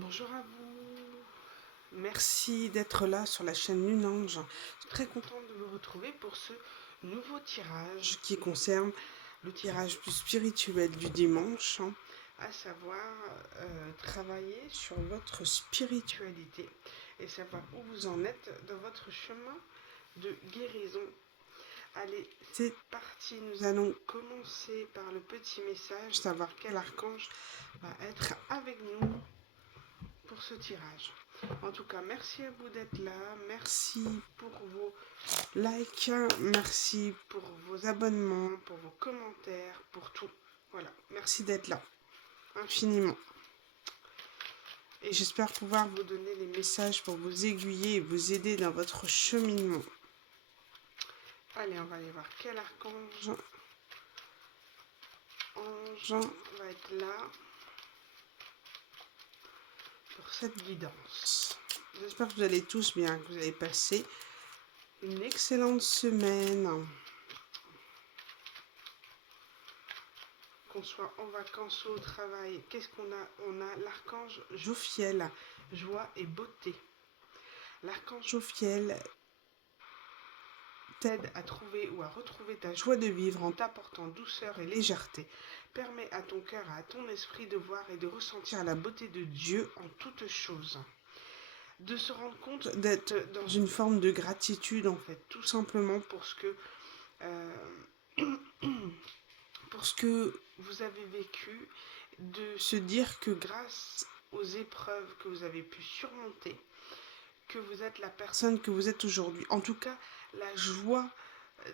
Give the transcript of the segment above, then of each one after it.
Bonjour à vous. Merci d'être là sur la chaîne Nunange. Je suis très contente de vous retrouver pour ce nouveau tirage qui concerne le tirage plus spirituel du dimanche, à savoir travailler sur votre spiritualité et savoir où vous en êtes dans votre chemin de guérison. Allez, c'est parti, nous allons commencer par le petit message, savoir quel archange va être avec nous pour ce tirage. En tout cas, merci à vous d'être là. Merci pour vos likes. Merci pour vos abonnements, pour vos commentaires, pour tout. Voilà, merci d'être là. Infiniment. Et j'espère pouvoir vous donner les messages pour vous aiguiller et vous aider dans votre cheminement. Allez, on va aller voir quel archange va être là pour cette guidance. J'espère que vous allez tous bien, que vous allez passer une excellente semaine. Qu'on soit en vacances ou au travail, qu'est-ce qu'on a? On a l'archange Jophiel, joie et beauté. L'archange Jophiel t'aide à trouver ou à retrouver ta joie de vivre en t'apportant douceur et légèreté. Permet à ton cœur et à ton esprit de voir et de ressentir la beauté de Dieu en toutes choses. De se rendre compte d'être dans une forme de gratitude, en fait, tout simplement pour ce que vous avez vécu, de se dire que grâce aux épreuves que vous avez pu surmonter, que vous êtes la personne que vous êtes aujourd'hui. En tout cas, la joie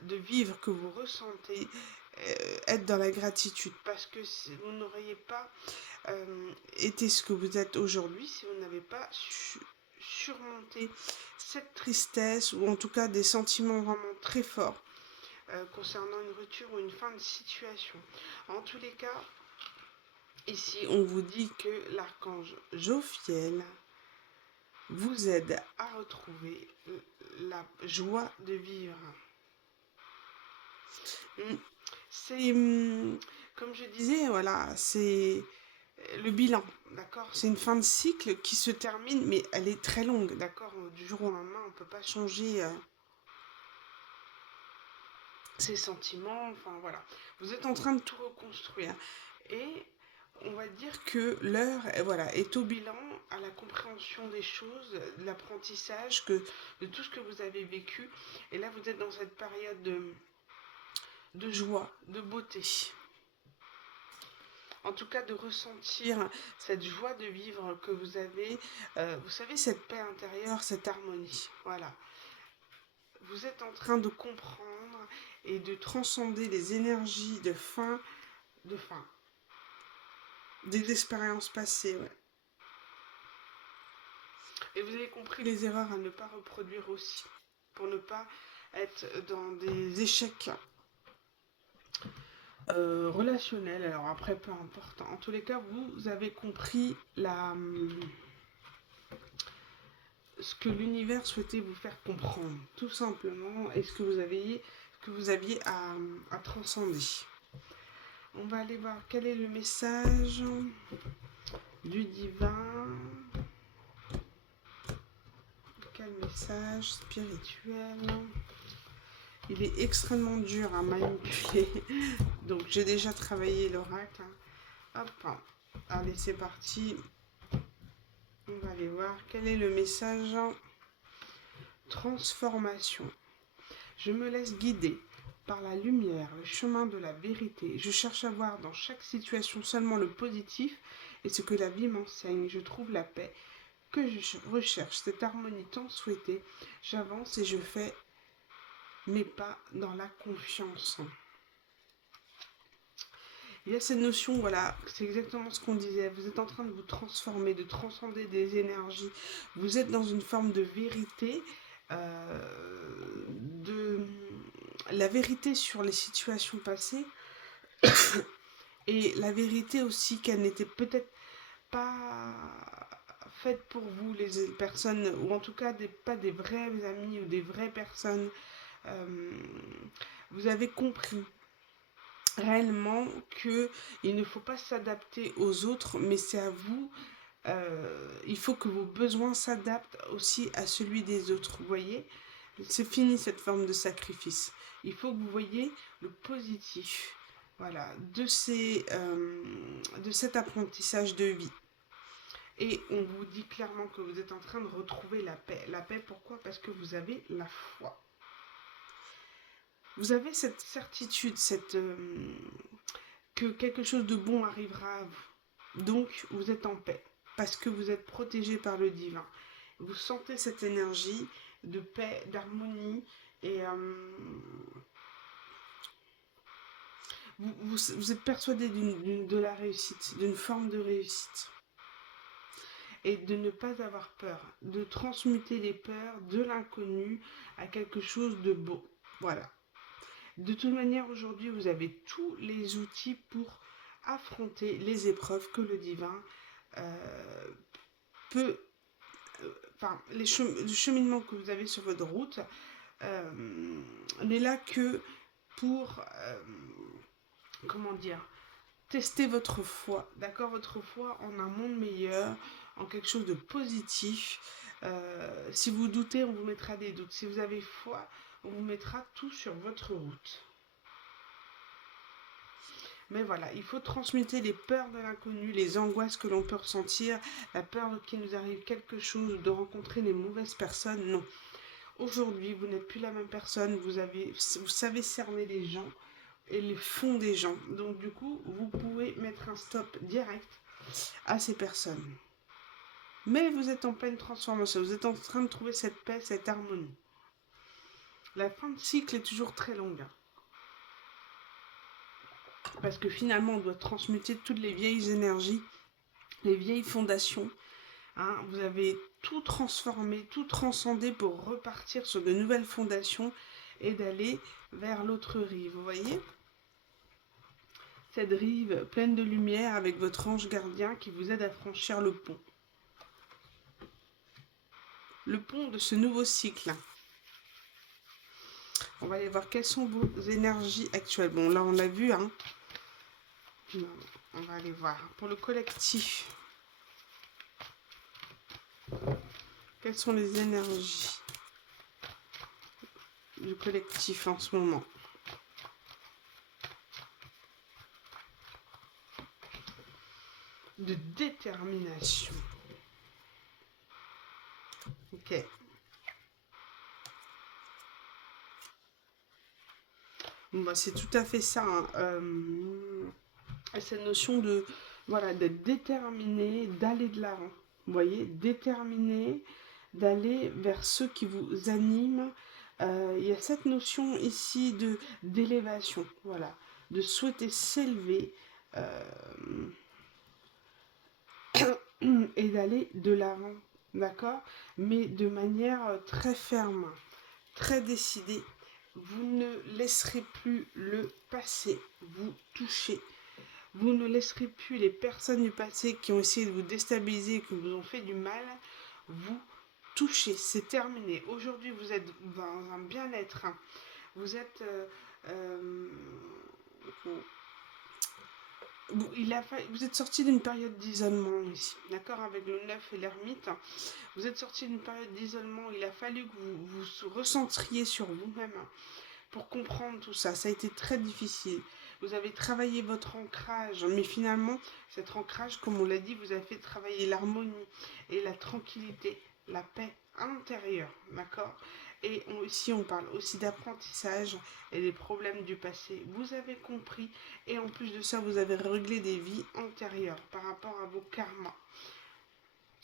de vivre que vous ressentez, être dans la gratitude, parce que vous n'auriez pas été ce que vous êtes aujourd'hui si vous n'avez pas surmonté cette tristesse, ou en tout cas des sentiments vraiment très forts concernant une rupture ou une fin de situation. En tous les cas, ici on vous dit que l'archange Jophiel vous aide à retrouver la joie de vivre. C'est, comme je disais, voilà, c'est le bilan, d'accord? C'est une fin de cycle qui se termine, mais elle est très longue, d'accord? Du jour au lendemain, on ne peut pas changer ses sentiments, enfin voilà. Vous êtes en train de tout reconstruire. Et on va dire que l'heure voilà, est au bilan, à la compréhension des choses, de l'apprentissage, de tout ce que vous avez vécu. Et là, vous êtes dans cette période de joie, de beauté. En tout cas, de ressentir cette joie de vivre que vous avez. Vous savez, cette paix intérieure, cette harmonie. Voilà. Vous êtes en train de comprendre et de transcender les énergies de fin, des expériences passées, ouais. Et vous avez compris les erreurs à ne pas reproduire aussi, pour ne pas être dans des échecs relationnels. Alors après, peu importe. En tous les cas, vous avez compris ce que l'univers souhaitait vous faire comprendre, tout simplement, et ce que vous aviez à transcender. On va aller voir quel est le message du divin. Quel message spirituel? Il est extrêmement dur à manipuler. Donc j'ai déjà travaillé l'oracle. Hop, allez, c'est parti. On va aller voir quel est le message. Transformation. Je me laisse guider par la lumière, le chemin de la vérité. Je cherche à voir dans chaque situation seulement le positif et ce que la vie m'enseigne. Je trouve la paix que je recherche, cette harmonie tant souhaitée. J'avance et je fais mes pas dans la confiance. Il y a cette notion, voilà, c'est exactement ce qu'on disait. Vous êtes en train de vous transformer, de transcender des énergies. Vous êtes dans une forme de vérité, de la vérité sur les situations passées et la vérité aussi qu'elle n'était peut-être pas faite pour vous, les personnes, ou en tout cas pas des vrais amis ou des vraies personnes. Vous avez compris réellement qu'il ne faut pas s'adapter aux autres, mais c'est à vous Il faut que vos besoins s'adaptent aussi à celui des autres, vous voyez. C'est fini cette forme de sacrifice. Il faut que vous voyez le positif, voilà, de cet apprentissage de vie. Et on vous dit clairement que vous êtes en train de retrouver la paix. La paix, pourquoi? Parce que vous avez la foi. Vous avez cette certitude, que quelque chose de bon arrivera à vous. Donc, vous êtes en paix, parce que vous êtes protégé par le divin. Vous sentez cette énergie de paix, d'harmonie, et vous êtes persuadé de la réussite, d'une forme de réussite. Et de ne pas avoir peur, de transmuter les peurs de l'inconnu à quelque chose de beau. Voilà. De toute manière, aujourd'hui, vous avez tous les outils pour affronter les épreuves que le divin peut... Enfin, le cheminement que vous avez sur votre route n'est là que pour... comment dire, tester votre foi, d'accord, votre foi en un monde meilleur, en quelque chose de positif. Si vous doutez, on vous mettra des doutes. Si vous avez foi, on vous mettra tout sur votre route. Mais voilà, il faut transmuter les peurs de l'inconnu, les angoisses que l'on peut ressentir, la peur qu'il nous arrive quelque chose, de rencontrer les mauvaises personnes. Non. Aujourd'hui, vous n'êtes plus la même personne, vous savez cerner les gens et les fonds des gens. Donc du coup, vous pouvez mettre un stop direct à ces personnes. Mais vous êtes en pleine transformation, vous êtes en train de trouver cette paix, cette harmonie. La fin de cycle est toujours très longue. Parce que finalement, on doit transmuter toutes les vieilles énergies, les vieilles fondations. Hein, vous avez tout transformé, tout transcendé pour repartir sur de nouvelles fondations et d'aller vers l'autre rive, vous voyez? Cette rive pleine de lumière avec votre ange gardien qui vous aide à franchir le pont. Le pont de ce nouveau cycle. On va aller voir quelles sont vos énergies actuelles. Bon, là, on l'a vu, hein. On va aller voir. Pour le collectif, quelles sont les énergies du collectif en ce moment? De détermination. Ok. Bon, bah, c'est tout à fait ça. Hein. Cette notion de, voilà, d'être déterminé, d'aller de l'avant. Vous voyez, déterminé, d'aller vers ceux qui vous animent. Il y a cette notion ici d'élévation, voilà, de souhaiter s'élever et d'aller de l'avant, d'accord? Mais de manière très ferme, très décidée. Vous ne laisserez plus le passé vous toucher. Vous ne laisserez plus les personnes du passé qui ont essayé de vous déstabiliser, qui vous ont fait du mal, vous toucher. C'est terminé. Aujourd'hui, vous êtes dans un bien-être. Hein. Vous êtes... vous êtes sorti d'une période d'isolement ici, d'accord, avec le 9 et l'ermite. Vous êtes sorti d'une période d'isolement. Il a fallu que vous vous recentriez sur vous-même pour comprendre tout ça. Ça a été très difficile. Vous avez travaillé votre ancrage, mais finalement, cet ancrage, comme on l'a dit, vous avez fait travailler l'harmonie et la tranquillité, la paix intérieure, d'accord? Et ici, on parle aussi d'apprentissage et des problèmes du passé. Vous avez compris, et en plus de ça, vous avez réglé des vies antérieures par rapport à vos karmas.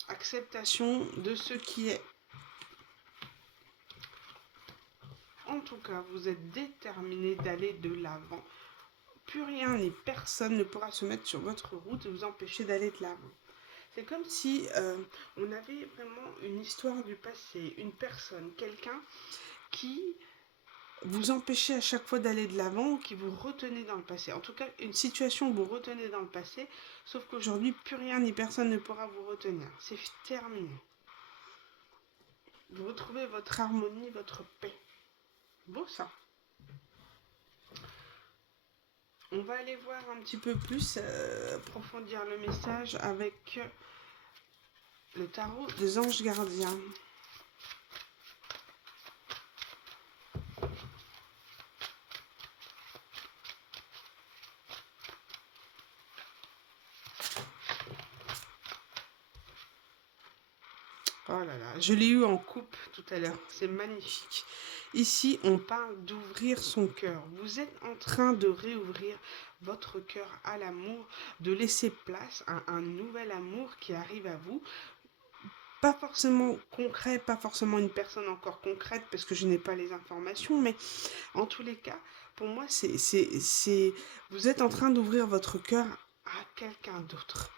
Acceptation de ce qui est. En tout cas, vous êtes déterminé d'aller de l'avant. Plus rien ni personne ne pourra se mettre sur votre route et vous empêcher d'aller de l'avant. C'est comme si on avait vraiment une histoire du passé, une personne, quelqu'un qui vous empêchait à chaque fois d'aller de l'avant, qui vous retenait dans le passé. En tout cas, une situation où vous retenez dans le passé, sauf qu'aujourd'hui, plus rien ni personne ne pourra vous retenir. C'est terminé. Vous retrouvez votre harmonie, votre paix. Beau ça. On va aller voir un petit peu plus, approfondir le message avec le tarot des anges gardiens. Oh là là, je l'ai eu en coupe tout à l'heure, c'est magnifique. Ici, on parle d'ouvrir son cœur. Vous êtes en train de réouvrir votre cœur à l'amour, de laisser place à un nouvel amour qui arrive à vous. Pas forcément concret, pas forcément une personne encore concrète parce que je n'ai pas les informations, mais en tous les cas, pour moi, vous êtes en train d'ouvrir votre cœur à quelqu'un d'autre.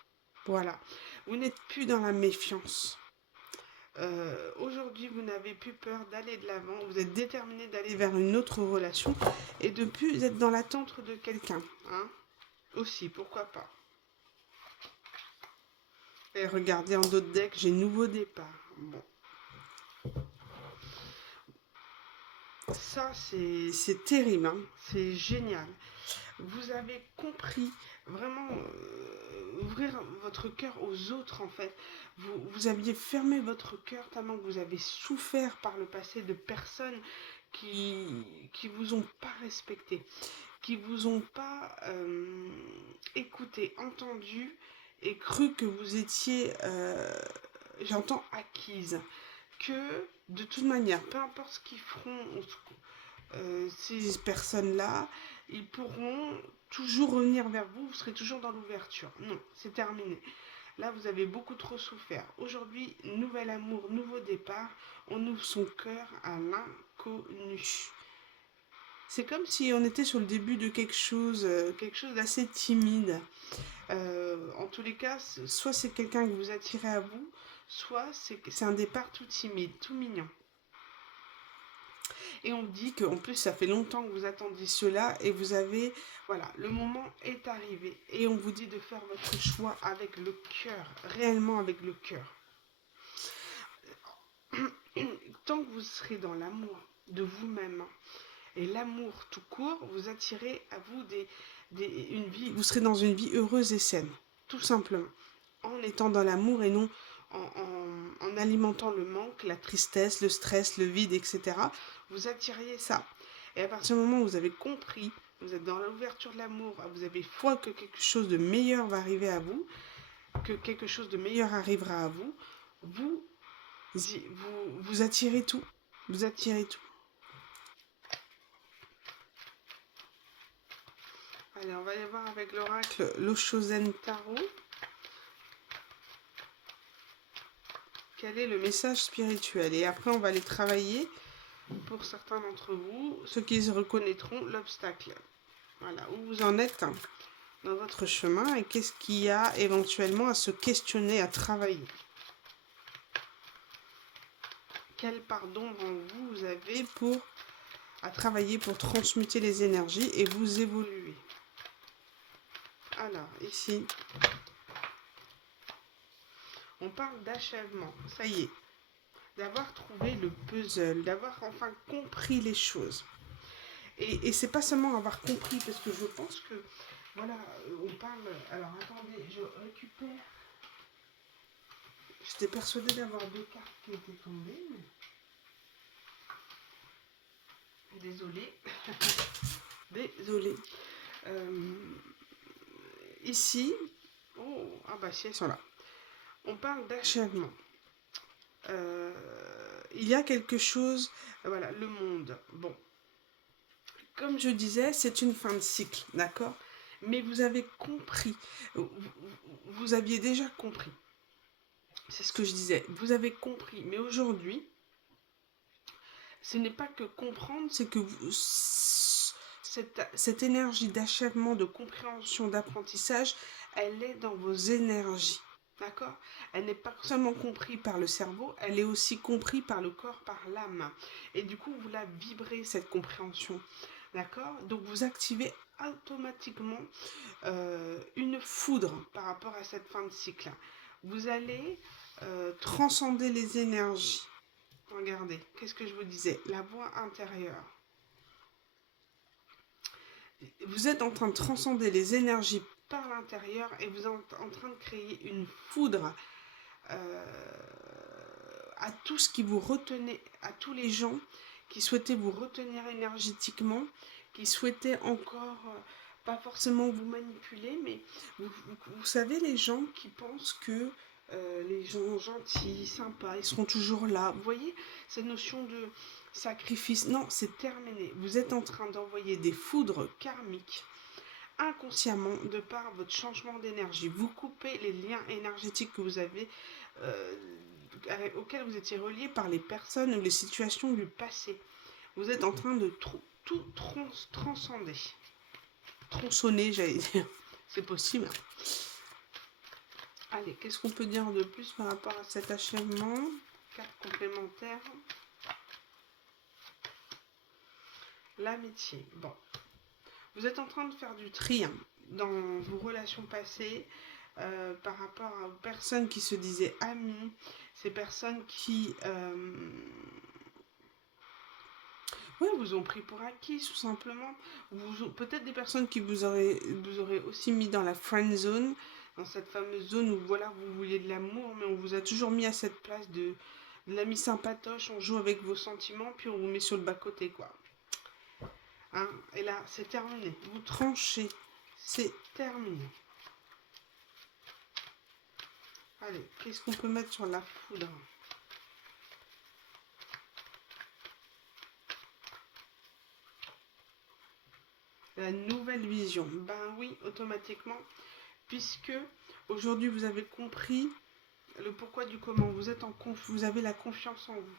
Voilà. Vous n'êtes plus dans la méfiance. Aujourd'hui, vous n'avez plus peur d'aller de l'avant, vous êtes déterminé d'aller vers une autre relation et de plus être dans l'attente de quelqu'un. Hein, aussi, pourquoi pas. Et regardez en d'autres decks, j'ai nouveau départ. Bon. Ça, c'est terrible, hein, c'est génial. Vous avez compris vraiment ouvrir votre cœur aux autres en fait. Vous aviez fermé votre cœur tellement que vous avez souffert par le passé de personnes qui vous ont pas respecté, qui vous ont pas écouté, entendu et cru que vous étiez, j'entends, acquise. Que de toute manière, peu importe ce qu'ils feront, ces personnes-là, ils pourront toujours revenir vers vous, vous serez toujours dans l'ouverture. Non, c'est terminé. Là, vous avez beaucoup trop souffert. Aujourd'hui, nouvel amour, nouveau départ, on ouvre son cœur à l'inconnu. C'est comme si on était sur le début de quelque chose d'assez timide. En tous les cas, soit c'est quelqu'un que vous attirez à vous, soit c'est un départ tout timide, tout mignon. Et on dit qu'en plus, ça fait longtemps que vous attendiez cela et vous avez, voilà, le moment est arrivé. Et on vous dit de faire votre choix avec le cœur, réellement avec le cœur. Tant que vous serez dans l'amour de vous-même et l'amour tout court, vous attirez à vous une vie, vous serez dans une vie heureuse et saine, tout simplement, en étant dans l'amour et non en alimentant le manque, la tristesse, le stress, le vide, etc. Vous attiriez ça. Et à partir du moment où vous avez compris, vous êtes dans l'ouverture de l'amour, vous avez foi que quelque chose de meilleur va arriver à vous, que quelque chose de meilleur arrivera à vous, vous attirez tout. Vous attirez tout. Allez, on va y voir avec l'oracle l'Oshozen Tarot. Quel est le message spirituel? Et après, on va les travailler pour certains d'entre vous, ceux qui reconnaîtront l'obstacle. Voilà, où vous en êtes dans votre chemin et qu'est-ce qu'il y a éventuellement à se questionner, à travailler. Quel pardon vous avez à travailler pour transmuter les énergies et vous évoluer. Alors, ici, on parle d'achèvement. Ça y est. D'avoir trouvé le puzzle, d'avoir enfin compris les choses. Et c'est pas seulement avoir compris, parce que je pense que, voilà, on parle... Alors, attendez, je récupère... J'étais persuadée d'avoir 2 cartes qui étaient tombées, mais... Désolée. Désolée. Ici... Oh, ah bah si, elles sont là. On parle d'achèvement. Il y a quelque chose... Voilà, le monde. Bon. Comme je disais, c'est une fin de cycle, d'accord? Mais vous avez compris. Vous aviez déjà compris. C'est ce que je disais. Vous avez compris. Mais aujourd'hui, ce n'est pas que comprendre, c'est que cette énergie d'achèvement, de compréhension, d'apprentissage, elle est dans vos énergies. D'accord? Elle n'est pas seulement comprise par le cerveau, elle est aussi comprise par le corps, par l'âme. Et du coup, vous la vibrez, cette compréhension. D'accord? Donc, vous activez automatiquement une foudre par rapport à cette fin de cycle. Vous allez transcender les énergies. Regardez, qu'est-ce que je vous disais? La voix intérieure. Vous êtes en train de transcender les énergies par l'intérieur et vous êtes en train de créer une foudre à tout ce qui vous retenait, à tous les gens qui souhaitaient vous retenir énergétiquement, qui souhaitaient encore, pas forcément vous manipuler, mais vous savez, les gens qui pensent que les gens gentils, sympas, ils seront toujours là. Vous voyez, cette notion de sacrifice, non, c'est terminé. Vous êtes en train d'envoyer des foudres karmiques inconsciemment de par votre changement d'énergie. Vous coupez les liens énergétiques que vous avez, euh, auxquels vous étiez reliés par les personnes ou les situations du passé. Vous êtes en train de tout transcender. Tronçonner, j'allais dire. C'est possible. Allez, qu'est-ce qu'on peut dire de plus par rapport à cet achèvement? Carte complémentaire. L'amitié. Bon. Vous êtes en train de faire du tri dans vos relations passées par rapport aux personnes qui se disaient amies, ces personnes qui ouais, vous ont pris pour acquis, tout simplement. Peut-être des personnes qui vous auraient aussi mis dans la friend zone, dans cette fameuse zone où voilà, vous vouliez de l'amour, mais on vous a toujours mis à cette place de l'ami sympatoche, on joue avec vos sentiments, puis on vous met sur le bas-côté, quoi. Hein, et là, c'est terminé. Vous tranchez. C'est terminé. Allez, qu'est-ce qu'on peut mettre sur la foudre? La nouvelle vision. Ben oui, automatiquement, puisque aujourd'hui vous avez compris le pourquoi du comment. Vous avez la confiance en vous.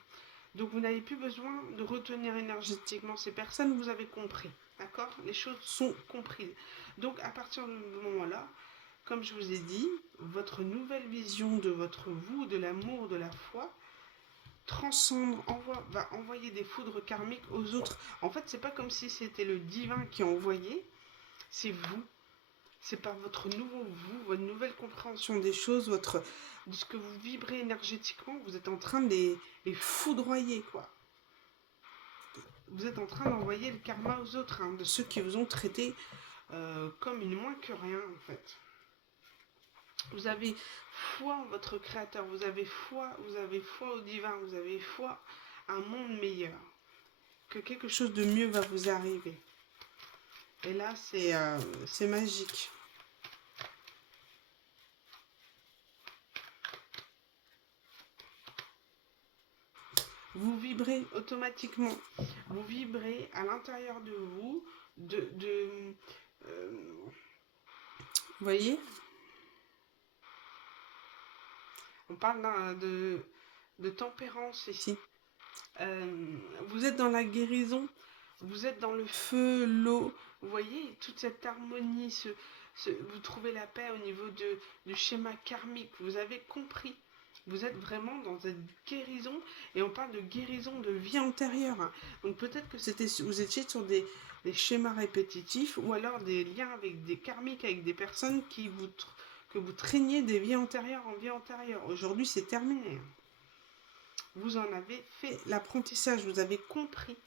Donc vous n'avez plus besoin de retenir énergétiquement ces personnes, vous avez compris. D'accord? Les choses sont comprises. Donc à partir de ce moment-là, comme je vous ai dit, votre nouvelle vision de votre vous, de l'amour, de la foi, va envoyer des foudres karmiques aux autres. En fait, c'est pas comme si c'était le divin qui envoyait, c'est vous. C'est par votre nouveau vous, votre nouvelle compréhension des choses, de ce que vous vibrez énergétiquement, vous êtes en train de les foudroyer, quoi. Vous êtes en train d'envoyer le karma aux autres, de ceux qui vous ont traité comme une moins que rien, en fait. Vous avez foi en votre créateur, vous avez foi au divin, vous avez foi à un monde meilleur, que quelque chose de mieux va vous arriver. Et là, c'est magique. Vous vibrez automatiquement. Vous vibrez à l'intérieur de vous, vous voyez, on parle de tempérance ici. Vous êtes dans la guérison, vous êtes dans le feu, l'eau. Vous voyez, toute cette harmonie, vous trouvez la paix au niveau du schéma karmique. Vous avez compris. Vous êtes vraiment dans cette guérison, et on parle de guérison de vie antérieure. Donc peut-être que vous étiez sur des schémas répétitifs, ou alors des liens avec des karmiques, avec des personnes que vous traîniez des vies antérieures en vie antérieure. Aujourd'hui, c'est terminé. Vous en avez fait l'apprentissage, vous avez compris.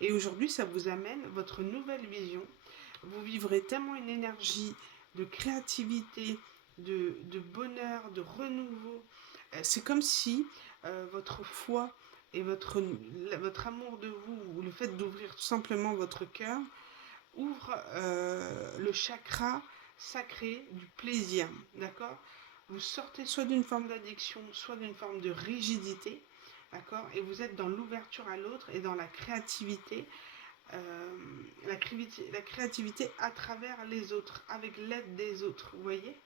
Et aujourd'hui, ça vous amène votre nouvelle vision. Vous vivrez tellement une énergie de créativité, de bonheur, de renouveau. C'est comme si votre foi et votre amour de vous, ou le fait d'ouvrir tout simplement votre cœur, ouvre le chakra sacré du plaisir. D'accord? Vous sortez soit d'une forme d'addiction, soit d'une forme de rigidité. D'accord? Et vous êtes dans l'ouverture à l'autre et dans la créativité. La créativité à travers les autres, avec l'aide des autres, vous voyez,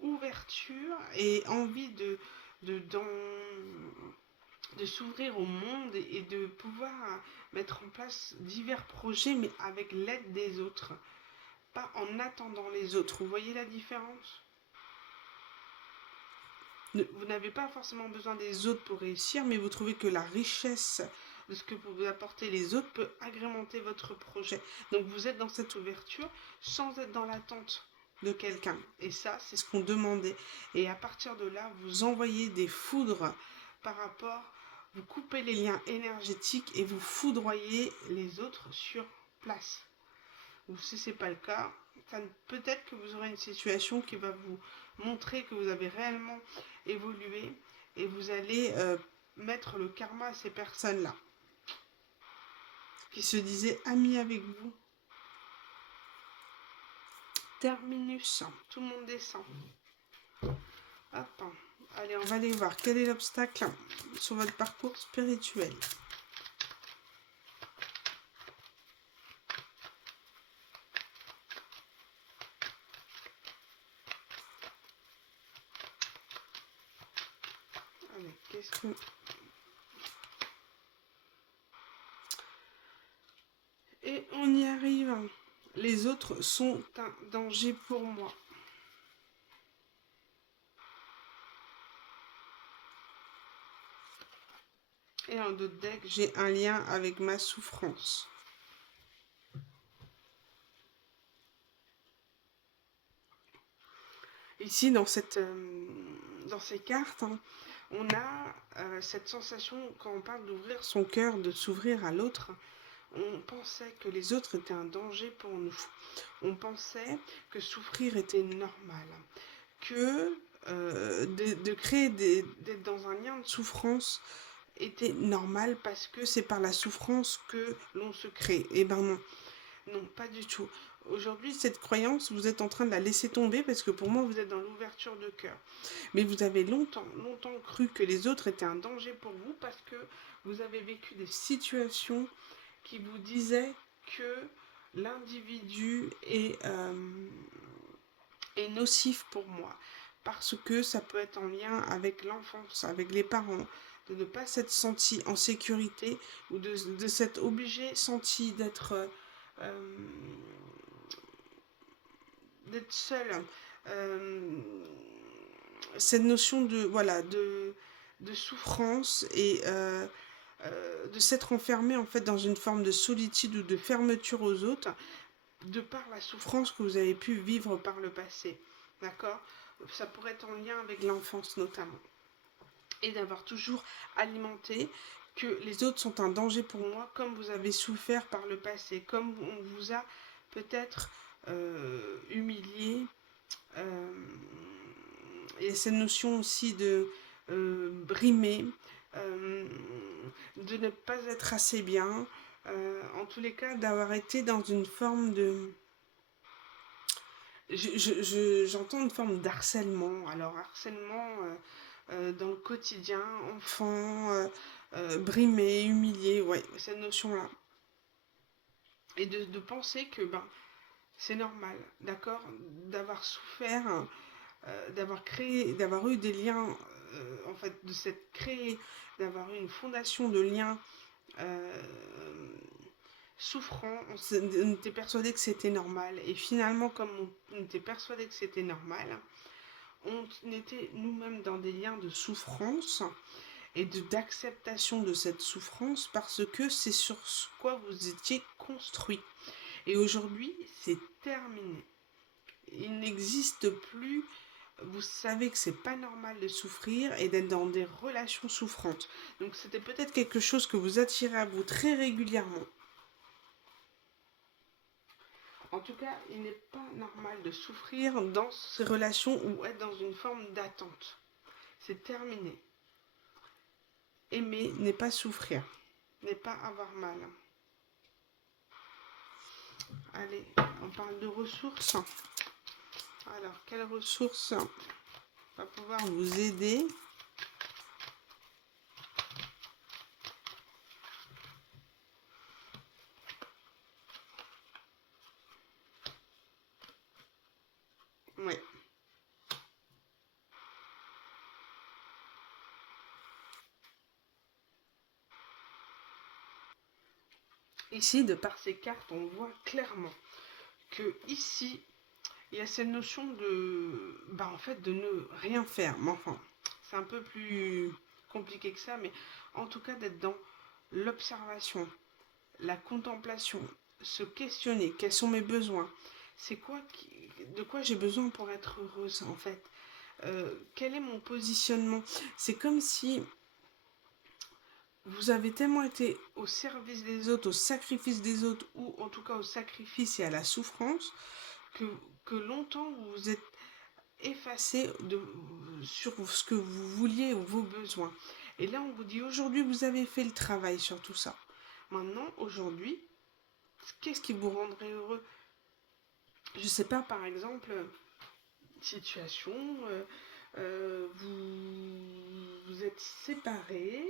ouverture et envie de s'ouvrir au monde et de pouvoir mettre en place divers projets, mais avec l'aide des autres, pas en attendant les autres. Vous voyez la différence? Vous n'avez pas forcément besoin des autres pour réussir, mais vous trouvez que la richesse de ce que vous apportez les autres peut agrémenter votre projet. Donc vous êtes dans cette ouverture sans être dans l'attente de quelqu'un. Et ça, c'est ce qu'on demandait. Et à partir de là, vous envoyez des foudres par rapport, vous coupez les liens énergétiques et vous foudroyez les autres sur place. Ou si ce n'est pas le cas, Peut-être que vous aurez une situation qui va vous montrer que vous avez réellement évolué et vous allez mettre le karma à ces personnes-là qui se disaient amis avec vous. Terminus, tout le monde descend. Hop. Allez, on va aller voir quel est l'obstacle sur votre parcours spirituel. Allez, qu'est-ce que... Et on y arrive. Les autres sont un danger pour moi. Et en d'autres deck, j'ai un lien avec ma souffrance. Ici, dans ces cartes, hein, on a cette sensation, quand on parle d'ouvrir son cœur, de s'ouvrir à l'autre, on pensait que les autres étaient un danger pour nous. On pensait que souffrir était normal. Que d'être dans un lien de souffrance était normal parce que c'est par la souffrance que l'on se crée. Eh ben non, non, pas du tout. Aujourd'hui, cette croyance, vous êtes en train de la laisser tomber parce que pour moi, vous êtes dans l'ouverture de cœur. Mais vous avez longtemps cru que les autres étaient un danger pour vous parce que vous avez vécu des situations qui vous disaient que l'individu est nocif pour moi. Parce que ça peut être en lien avec l'enfance, avec les parents, de ne pas s'être senti en sécurité ou de s'être obligé, senti d'être seul. Cette notion de souffrance et de s'être enfermé en fait dans une forme de solitude ou de fermeture aux autres de par la souffrance que vous avez pu vivre par le passé. D'accord? Ça pourrait être en lien avec l'enfance notamment. Et d'avoir toujours alimenté que les autres sont un danger pour moi, comme vous avez souffert par le passé, comme on vous a peut-être humilié. Il y a cette notion aussi de brimer, de ne pas être assez bien, en tous les cas d'avoir été dans une forme de... J'entends une forme d'harcèlement. Alors harcèlement dans le quotidien, enfant, brimé, humilié, ouais, cette notion-là. Et de penser que ben, c'est normal, d'accord, d'avoir souffert, d'avoir eu des liens, en fait, de s'être créé, d'avoir eu une fondation de liens souffrants. On était persuadé que c'était normal. Et finalement, comme on était persuadé que c'était normal, on était nous-mêmes dans des liens de souffrance et d'acceptation de cette souffrance parce que c'est sur quoi vous étiez construit. Et aujourd'hui, c'est terminé. Il n'existe plus. Vous savez que c'est pas normal de souffrir et d'être dans des relations souffrantes. Donc c'était peut-être quelque chose que vous attirez à vous très régulièrement. En tout cas, il n'est pas normal de souffrir dans ces relations ou être dans une forme d'attente. C'est terminé. Aimer n'est pas souffrir, n'est pas avoir mal. Allez, on parle de ressources. Alors, quelles ressources va pouvoir vous aider ? Ouais. Ici, de par ces cartes, on voit clairement que ici, il y a cette notion de, en fait, de ne rien faire. Mais enfin, c'est un peu plus compliqué que ça, mais en tout cas d'être dans l'observation, la contemplation, se questionner, quels sont mes besoins, c'est quoi, de quoi j'ai besoin pour être heureuse en fait, quel est mon positionnement. C'est comme si vous avez tellement été au service des autres, au sacrifice des autres, ou en tout cas au sacrifice et à la souffrance, que, que longtemps vous vous êtes effacé sur ce que vous vouliez ou vos besoins. Et là, on vous dit aujourd'hui, vous avez fait le travail sur tout ça. Maintenant, aujourd'hui, qu'est-ce qui vous rendrait heureux? Je sais pas, par exemple, situation, vous êtes séparés,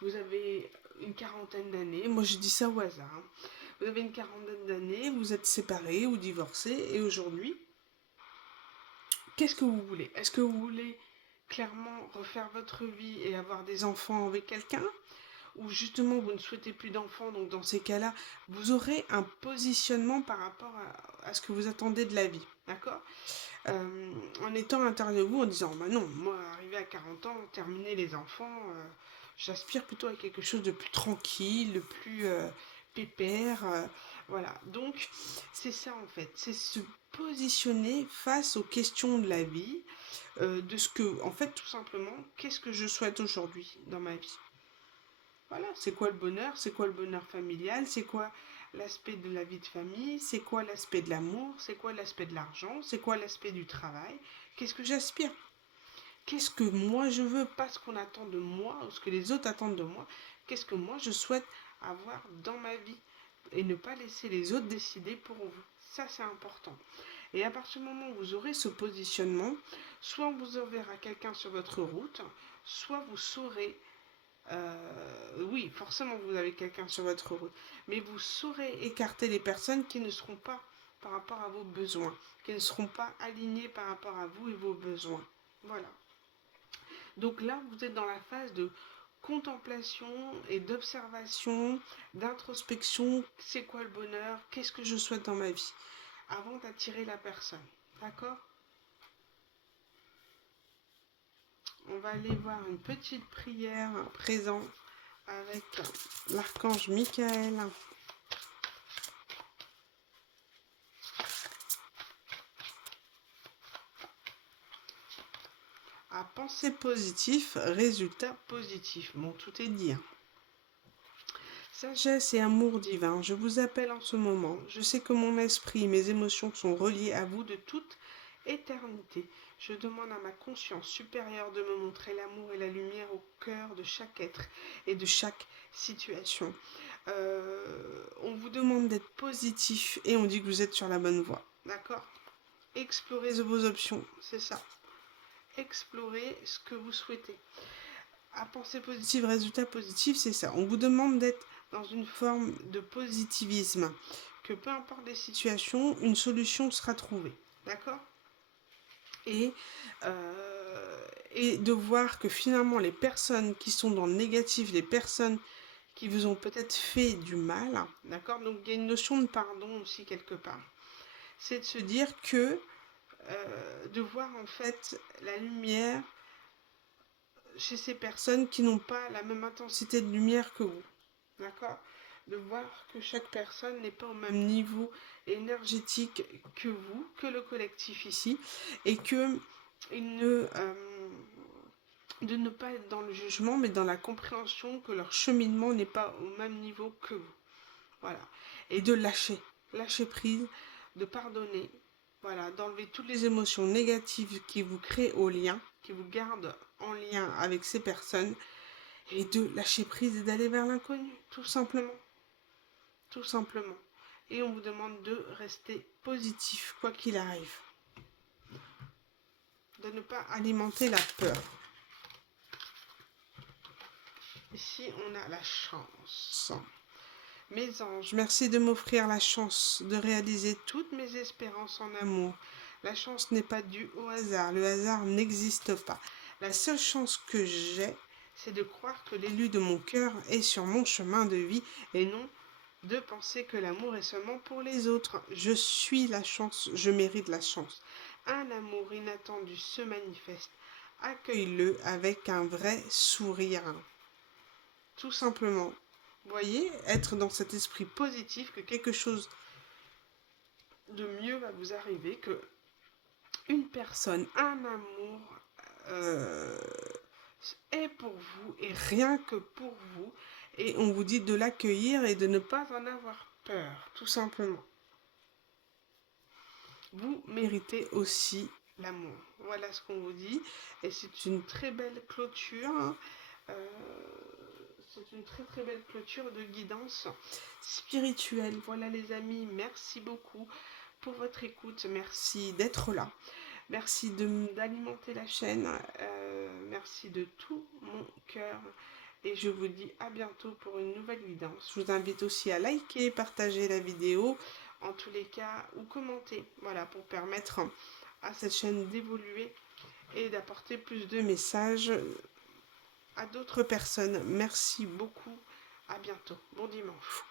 vous avez une quarantaine d'années, moi je dis ça au hasard, hein. Vous avez une quarantaine d'années, vous êtes séparés ou divorcés, et aujourd'hui, qu'est-ce que vous voulez? Est-ce que vous voulez clairement refaire votre vie et avoir des enfants avec quelqu'un? Ou justement vous ne souhaitez plus d'enfants, donc dans ces cas-là, vous aurez un positionnement par rapport à ce que vous attendez de la vie, d'accord? En étant à l'intérieur de vous, en disant, bah non, moi, arrivé à 40 ans, terminer les enfants, j'aspire plutôt à quelque chose de plus tranquille, de plus pépère, voilà. Donc, c'est ça en fait, c'est se positionner face aux questions de la vie, de ce que, en fait, tout simplement, qu'est-ce que je souhaite aujourd'hui dans ma vie? Voilà, c'est quoi le bonheur? C'est quoi le bonheur familial? C'est quoi l'aspect de la vie de famille? C'est quoi l'aspect de l'amour? C'est quoi l'aspect de l'argent? C'est quoi l'aspect du travail? Qu'est-ce que j'aspire? Qu'est-ce que moi je veux? Pas ce qu'on attend de moi ou ce que les autres attendent de moi. Qu'est-ce que moi je souhaite avoir dans ma vie? Et ne pas laisser les autres décider pour vous. Ça, c'est important. Et à partir du moment où vous aurez ce positionnement, soit on vous enverra quelqu'un sur votre route, soit vous saurez oui, forcément vous avez quelqu'un sur votre route, mais vous saurez écarter les personnes qui ne seront pas par rapport à vos besoins, qui ne seront pas alignées par rapport à vous et vos besoins. Voilà. Donc là, vous êtes dans la phase de contemplation et d'observation, d'introspection. C'est quoi le bonheur? Qu'est-ce que je souhaite dans ma vie? Avant d'attirer la personne. D'accord? On va aller voir une petite prière à présent avec l'archange Michael. À penser positif, résultat positif. Bon, tout est dit, hein. Sagesse et amour divin, je vous appelle en ce moment. Je sais que mon esprit et mes émotions sont reliés à vous de toute éternité. Je demande à ma conscience supérieure de me montrer l'amour et la lumière au cœur de chaque être et de chaque situation. On vous demande d'être positif et on dit que vous êtes sur la bonne voie. D'accord? Explorez vos options, c'est ça. Explorez ce que vous souhaitez. À penser positive, résultat positif, c'est ça. On vous demande d'être dans une forme de positivisme, que peu importe les situations, une solution sera trouvée. D'accord? Et, et de voir que finalement les personnes qui sont dans le négatif, les personnes qui vous ont peut-être fait du mal, d'accord? Donc il y a une notion de pardon aussi quelque part. C'est de se dire que, de voir en fait la lumière chez ces personnes qui n'ont pas la même intensité de lumière que vous. D'accord? De voir que chaque personne n'est pas au même niveau énergétique que vous, que le collectif ici, et que il ne, de ne pas être dans le jugement, mais dans la compréhension que leur cheminement n'est pas au même niveau que vous. Voilà. Et de lâcher prise, de pardonner, voilà, d'enlever toutes les émotions négatives qui vous créent au lien, qui vous gardent en lien avec ces personnes, et de lâcher prise et d'aller vers l'inconnu, tout simplement. Tout simplement. Et on vous demande de rester positif, quoi qu'il arrive. De ne pas alimenter la peur. Ici, on a la chance. Mes anges, merci de m'offrir la chance de réaliser toutes mes espérances en amour. La chance n'est pas due au hasard. Le hasard n'existe pas. La seule chance que j'ai, c'est de croire que l'élu de mon cœur est sur mon chemin de vie et non de penser que l'amour est seulement pour les autres. Je suis la chance, je mérite la chance. Un amour inattendu se manifeste. Accueille-le avec un vrai sourire. Tout simplement. Vous voyez, être dans cet esprit positif que quelque chose de mieux va vous arriver, que une personne, un amour euh, est pour vous et rien que pour vous. Et on vous dit de l'accueillir et de ne pas en avoir peur, tout simplement. vous méritez aussi l'amour. Voilà ce qu'on vous dit. Et c'est une très belle clôture. Euh, c'est une très très belle clôture de guidance spirituelle. Voilà les amis, merci beaucoup pour votre écoute. Merci d'être là. Merci d'alimenter la chaîne. Merci de tout mon cœur. Et je vous dis à bientôt pour une nouvelle guidance. Je vous invite aussi à liker, partager la vidéo, en tous les cas, ou commenter. Voilà, pour permettre à cette chaîne d'évoluer et d'apporter plus de messages à d'autres personnes. Merci beaucoup. À bientôt. Bon dimanche.